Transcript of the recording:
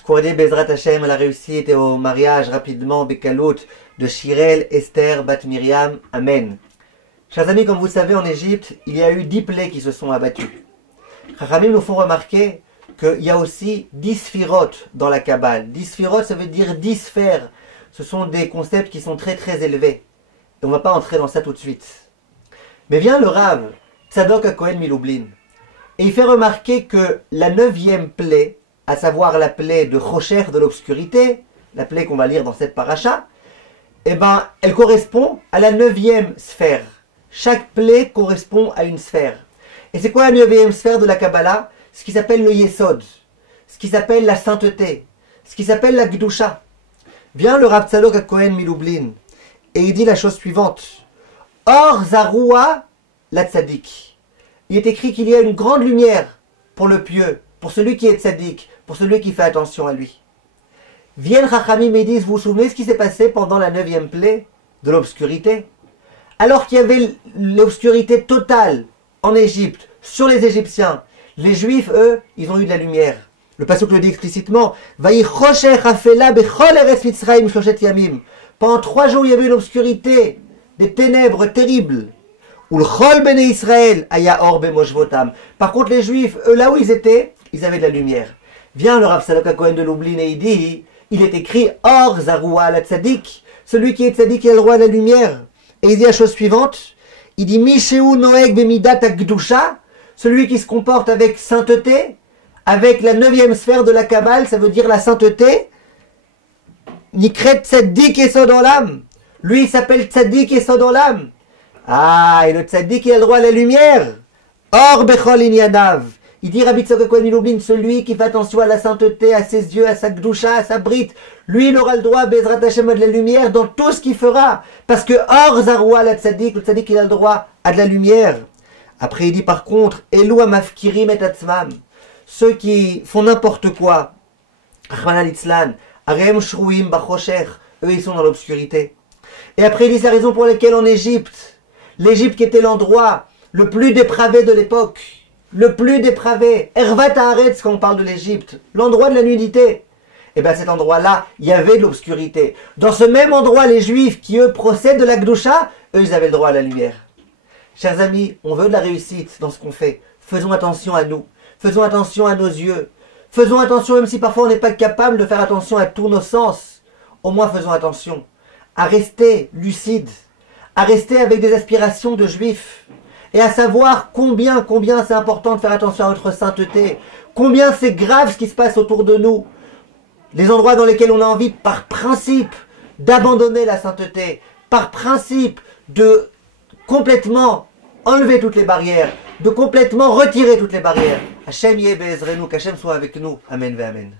Ce qu'on dit Bezrat Hashem à la réussite et au mariage rapidement, Bekalout, de Shirel, Esther, Bat Miriam. Amen. Chers amis, comme vous le savez, en Égypte, il y a eu 10 plaies qui se sont abattues. Chachamim nous font remarquer qu'il y a aussi 10 sphirotes dans la Kabbale. 10 sphirotes, ça veut dire 10 sphères. Ce sont des concepts qui sont très très élevés. Et on ne va pas entrer dans ça tout de suite. Mais vient le Rav, Tzadok HaKohen Milublin, et il fait remarquer que la 9e plaie, à savoir la plaie de Chosher, de l'obscurité, la plaie qu'on va lire dans cette paracha, eh ben, elle correspond à la 9e sphère. Chaque plaie correspond à une sphère. Et c'est quoi la 9e sphère de la Kabbalah? Ce qui s'appelle le Yesod, ce qui s'appelle la sainteté, ce qui s'appelle la Gdusha. Vient le Rav Tzadok HaKohen Milublin, et il dit la chose suivante. Or Zaroua la Tzadik. Il est écrit qu'il y a une grande lumière pour le pieux, pour celui qui est Tzadik, pour celui qui fait attention à lui. Viennent Chachamim et disent, vous vous souvenez ce qui s'est passé pendant la 9e plaie de l'obscurité? Alors qu'il y avait l'obscurité totale en Égypte, sur les Égyptiens, les Juifs, eux, ils ont eu de la lumière. Le pasuk le dit explicitement. Pendant 3 jours, il y avait une obscurité, des ténèbres terribles. Par contre, les Juifs, eux, là où ils étaient, ils avaient de la lumière. Vient le Rav Tzadok HaKohen de Lublin et il dit, il est écrit Or Zaroua la Tzadik, celui qui est Tzadik, il a le droit à la lumière. Et il dit la chose suivante, il dit Misheu Noeg Bemidat Akdusha, celui qui se comporte avec sainteté, avec la 9e sphère de la Kabbale, ça veut dire la sainteté. Nikret Tzadik Esod Olam. Lui, il s'appelle Tzadik Esod Olam. Ah, et le Tzadik, il a le droit à la lumière. Or Bechol Inyadav. Il dit Rabbi Tzadok HaKohen Milublin, celui qui fait attention à la sainteté, à ses yeux, à sa Gdusha, à sa brite, lui, il aura le droit, Bezrat Hashem, à de la lumière dans tout ce qu'il fera. Parce que Or Zaroua la Tzadik, le Tzadik, il a le droit à de la lumière. Après, il dit par contre, Elou Amafkirim et Atzmam, ceux qui font n'importe quoi, Rachmana litzlan, Arem Shruim Bachosher, eux, ils sont dans l'obscurité. Et après, il dit la raison pour laquelle en Égypte, l'Égypte qui était l'endroit le plus dépravé de l'époque, le plus dépravé, Ervat Haaretz quand on parle de l'Égypte, l'endroit de la nudité, et bien cet endroit-là, il y avait de l'obscurité. Dans ce même endroit, les Juifs qui eux procèdent de la Gdusha, eux ils avaient le droit à la lumière. Chers amis, on veut de la réussite dans ce qu'on fait. Faisons attention à nous, faisons attention à nos yeux, faisons attention même si parfois on n'est pas capable de faire attention à tous nos sens. Au moins faisons attention à rester lucides, à rester avec des aspirations de Juifs. Et à savoir combien c'est important de faire attention à notre sainteté, combien c'est grave ce qui se passe autour de nous, les endroits dans lesquels on a envie, par principe, d'abandonner la sainteté, par principe, de complètement enlever toutes les barrières, de complètement retirer toutes les barrières. Hachem yeh be'ezrenu, qu'Hachem soit avec nous. Amen ve amen.